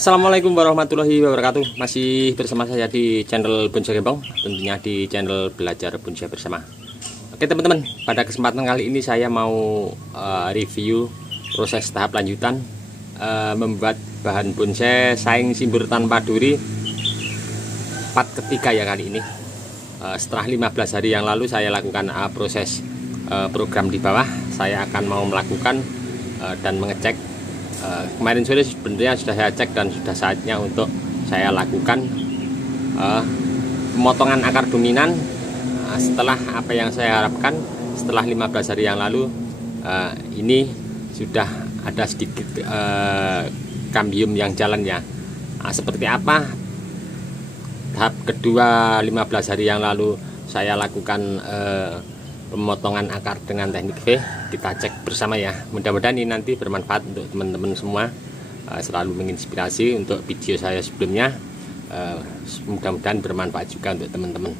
Assalamualaikum warahmatullahi wabarakatuh. Masih bersama saya di channel Bonsai Gembong, tentunya di channel Belajar Bonsai Bersama. Oke teman-teman, pada kesempatan kali ini saya mau review proses tahap lanjutan membuat bahan bonsai saing simbur tanpa duri part ketiga ya kali ini. Setelah 15 hari yang lalu saya lakukan proses program di bawah. Saya akan mau melakukan dan mengecek. Kemarin sore sebenarnya sudah saya cek dan sudah saatnya untuk saya lakukan pemotongan akar dominan. Setelah apa yang saya harapkan, setelah 15 hari yang lalu ini sudah ada sedikit kambium yang jalan ya. Seperti apa tahap kedua 15 hari yang lalu saya lakukan pemotongan akar dengan teknik V, kita cek bersama ya. Mudah-mudahan ini nanti bermanfaat untuk teman-teman semua, selalu menginspirasi untuk video saya sebelumnya. Mudah-mudahan bermanfaat juga untuk teman-teman.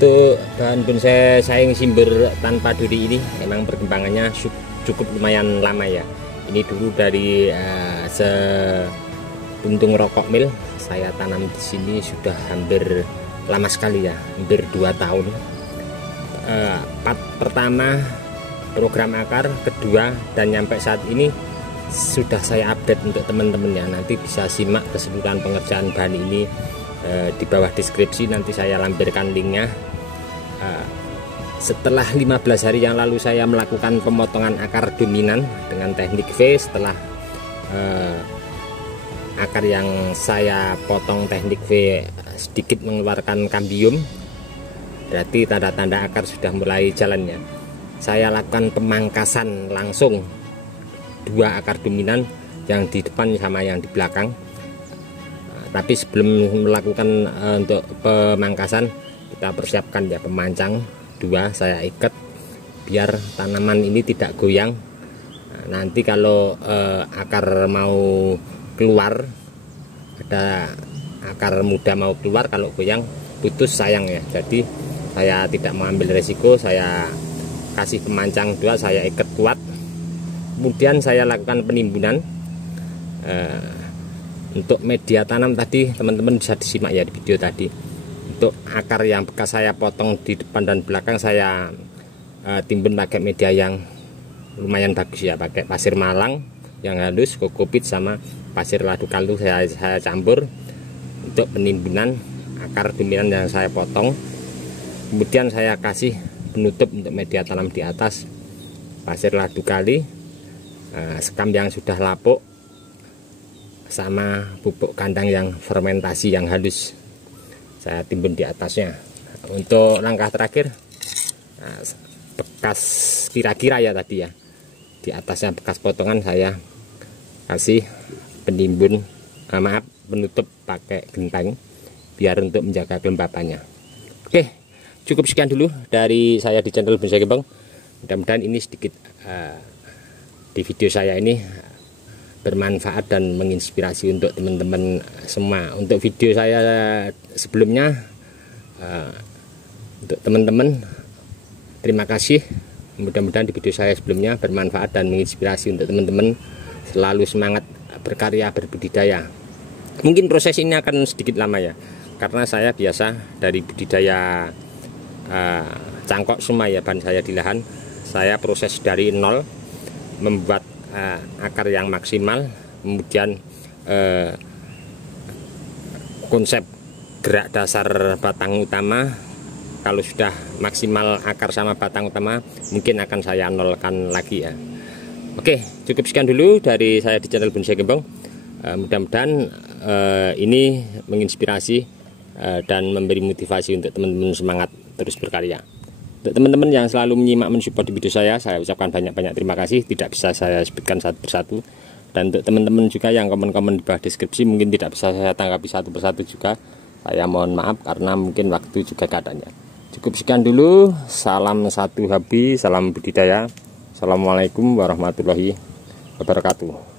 Untuk bahan bonsai saing simber tanpa duri ini memang perkembangannya cukup lumayan lama ya. Ini dulu dari sepuntung rokok mil saya tanam di sini sudah hampir lama sekali ya, hampir 2 tahun. Part pertama program akar, kedua, dan nyampe saat ini sudah saya update untuk teman-teman ya. Nanti bisa simak keseluruhan pengerjaan bahan ini di bawah deskripsi, nanti saya lampirkan linknya. Setelah 15 hari yang lalu saya melakukan pemotongan akar dominan dengan teknik V. Setelah akar yang saya potong teknik V sedikit mengeluarkan kambium, berarti tanda-tanda akar sudah mulai jalannya. Saya lakukan pemangkasan langsung 2 akar dominan, yang di depan sama yang di belakang. Tapi sebelum melakukan untuk pemangkasan, kita persiapkan ya pemancang 2 saya ikat biar tanaman ini tidak goyang. Nanti kalau akar mau keluar, ada akar muda mau keluar, kalau goyang putus sayang ya. Jadi saya tidak mengambil resiko, saya kasih pemancang 2, saya ikat kuat. Kemudian saya lakukan penimbunan. Untuk media tanam tadi teman-teman bisa disimak ya di video tadi. Untuk akar yang bekas saya potong di depan dan belakang, saya timbun pakai media yang lumayan bagus ya, pakai pasir malang yang halus, kokopit sama pasir ladu kaldu saya campur untuk penimbunan akar dominan yang saya potong. Kemudian saya kasih penutup untuk media tanam di atas, pasir ladu kali, sekam yang sudah lapuk, sama pupuk kandang yang fermentasi yang halus saya timbun di atasnya. Untuk langkah terakhir, bekas kira-kira ya tadi ya, di atasnya bekas potongan saya kasih penimbun, penutup pakai genteng biar untuk menjaga kelembapannya. Oke, cukup sekian dulu dari saya di channel Bonsai Gembong. Mudah-mudahan ini sedikit di video saya ini bermanfaat dan menginspirasi untuk teman-teman semua. Untuk video saya sebelumnya, untuk teman-teman terima kasih. Mudah-mudahan di video saya sebelumnya bermanfaat dan menginspirasi untuk teman-teman selalu semangat berkarya berbudidaya. Mungkin proses ini akan sedikit lama ya, karena saya biasa dari budidaya cangkok semua ya, bahan saya di lahan. Saya proses dari nol, membuat akar yang maksimal, kemudian konsep gerak dasar batang utama. Kalau sudah maksimal akar sama batang utama, mungkin akan saya nolkan lagi ya. Oke, cukup sekian dulu dari saya di channel Bonsai Gembong. Mudah-mudahan ini menginspirasi dan memberi motivasi untuk teman-teman semangat terus berkarya. Untuk teman-teman yang selalu menyimak mensupport di video saya ucapkan banyak-banyak terima kasih. Tidak bisa saya sebutkan satu persatu. Dan untuk teman-teman juga yang komen-komen di bawah deskripsi mungkin tidak bisa saya tanggapi satu persatu juga, saya mohon maaf karena mungkin waktu juga keadaannya. Cukup sekian dulu. Salam satu hobi, salam budidaya. Assalamualaikum warahmatullahi wabarakatuh.